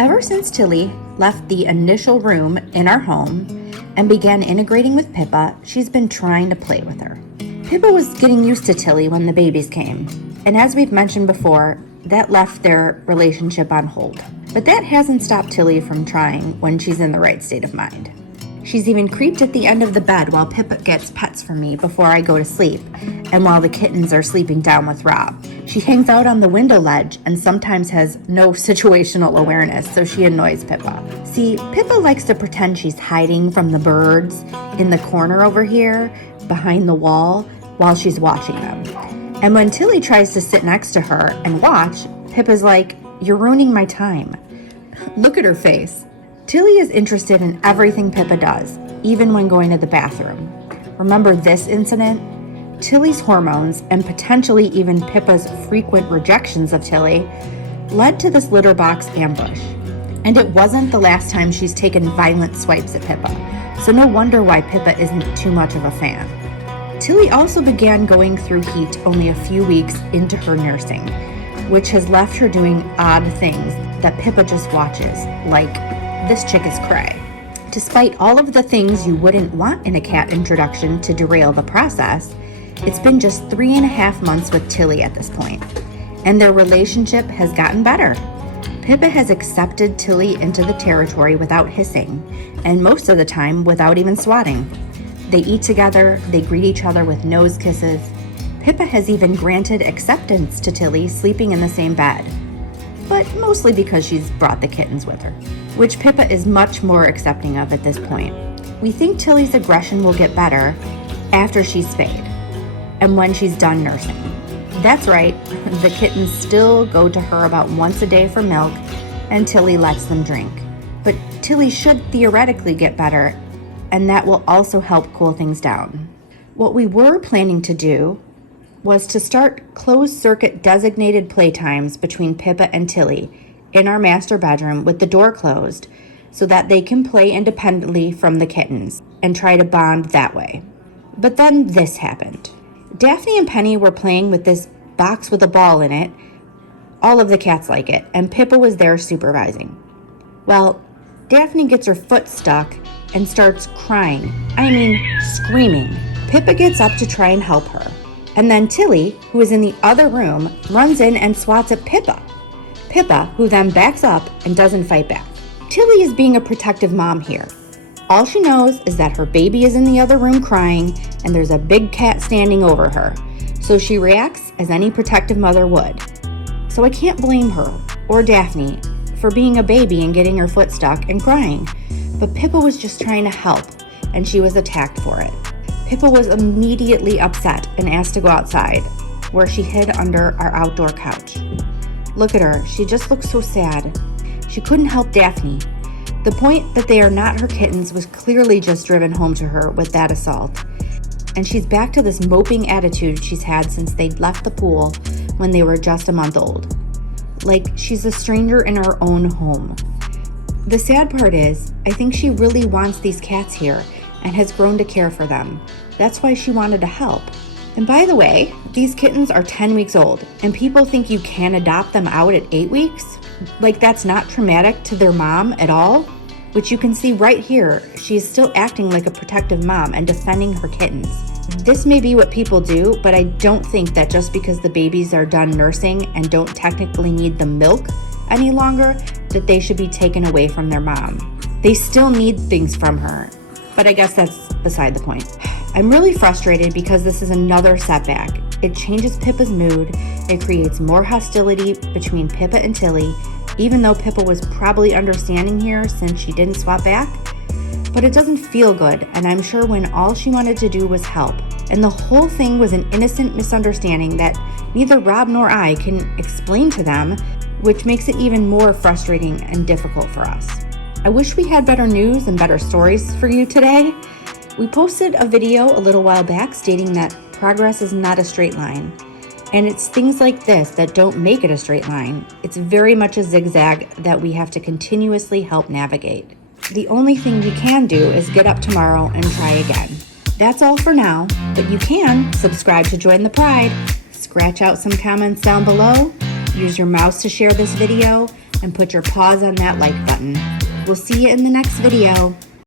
Ever since Tilly left the initial room in our home and began integrating with Pippa, she's been trying to play with her. Pippa was getting used to Tilly when the babies came, and as we've mentioned before, that left their relationship on hold. But that hasn't stopped Tilly from trying when she's in the right state of mind. She's even creeped at the end of the bed while Pippa gets pets from me before I go to sleep, and while the kittens are sleeping down with Rob. She hangs out on the window ledge and sometimes has no situational awareness, so she annoys Pippa. See, Pippa likes to pretend she's hiding from the birds in the corner over here, behind the wall, while she's watching them. And when Tilly tries to sit next to her and watch, Pippa's like, "You're ruining my time." Look at her face. Tilly is interested in everything Pippa does, even when going to the bathroom. Remember this incident? Tilly's hormones, and potentially even Pippa's frequent rejections of Tilly, led to this litter box ambush. And it wasn't the last time she's taken violent swipes at Pippa, so no wonder why Pippa isn't too much of a fan. Tilly also began going through heat only a few weeks into her nursing, which has left her doing odd things that Pippa just watches, like this chick is cray. Despite all of the things you wouldn't want in a cat introduction to derail the process, it's been just 3.5 months with Tilly at this point, and their relationship has gotten better. Pippa has accepted Tilly into the territory without hissing, and most of the time without even swatting. They eat together, they greet each other with nose kisses. Pippa has even granted acceptance to Tilly sleeping in the same bed, but mostly because she's brought the kittens with her, which Pippa is much more accepting of at this point. We think Tilly's aggression will get better after she's spayed and when she's done nursing. That's right, the kittens still go to her about once a day for milk, and Tilly lets them drink. But Tilly should theoretically get better, and that will also help cool things down. What we were planning to do was to start closed-circuit designated playtimes between Pippa and Tilly in our master bedroom with the door closed so that they can play independently from the kittens and try to bond that way. But then this happened. Daphne and Penny were playing with this box with a ball in it. All of the cats like it, and Pippa was there supervising. Well, Daphne gets her foot stuck and starts crying. I mean, screaming. Pippa gets up to try and help her. And then Tilly, who is in the other room, runs in and swats at Pippa. Pippa, who then backs up and doesn't fight back. Tilly is being a protective mom here. All she knows is that her baby is in the other room crying and there's a big cat standing over her. So she reacts as any protective mother would. So I can't blame her or Daphne for being a baby and getting her foot stuck and crying. But Pippa was just trying to help and she was attacked for it. Pippa was immediately upset and asked to go outside, where she hid under our outdoor couch. Look at her, she just looks so sad. She couldn't help Daphne. The point that they are not her kittens was clearly just driven home to her with that assault. And she's back to this moping attitude she's had since they'd left the pool when they were just a month old. Like she's a stranger in her own home. The sad part is, I think she really wants these cats here and has grown to care for them. That's why she wanted to help. And by the way, these kittens are 10 weeks old, and people think you can adopt them out at 8 weeks? Like that's not traumatic to their mom at all? Which you can see right here, she is still acting like a protective mom and defending her kittens. This may be what people do, but I don't think that just because the babies are done nursing and don't technically need the milk any longer, that they should be taken away from their mom. They still need things from her, but I guess that's beside the point. I'm really frustrated because this is another setback. It changes Pippa's mood, it creates more hostility between Pippa and Tilly, even though Pippa was probably understanding here since she didn't swap back. But it doesn't feel good, and I'm sure when all she wanted to do was help, and the whole thing was an innocent misunderstanding that neither Rob nor I can explain to them, which makes it even more frustrating and difficult for us. I wish we had better news and better stories for you today. We posted a video a little while back stating that progress is not a straight line. And it's things like this that don't make it a straight line. It's very much a zigzag that we have to continuously help navigate. The only thing we can do is get up tomorrow and try again. That's all for now, but you can subscribe to join the Pride, scratch out some comments down below, use your mouse to share this video, and put your paws on that like button. We'll see you in the next video.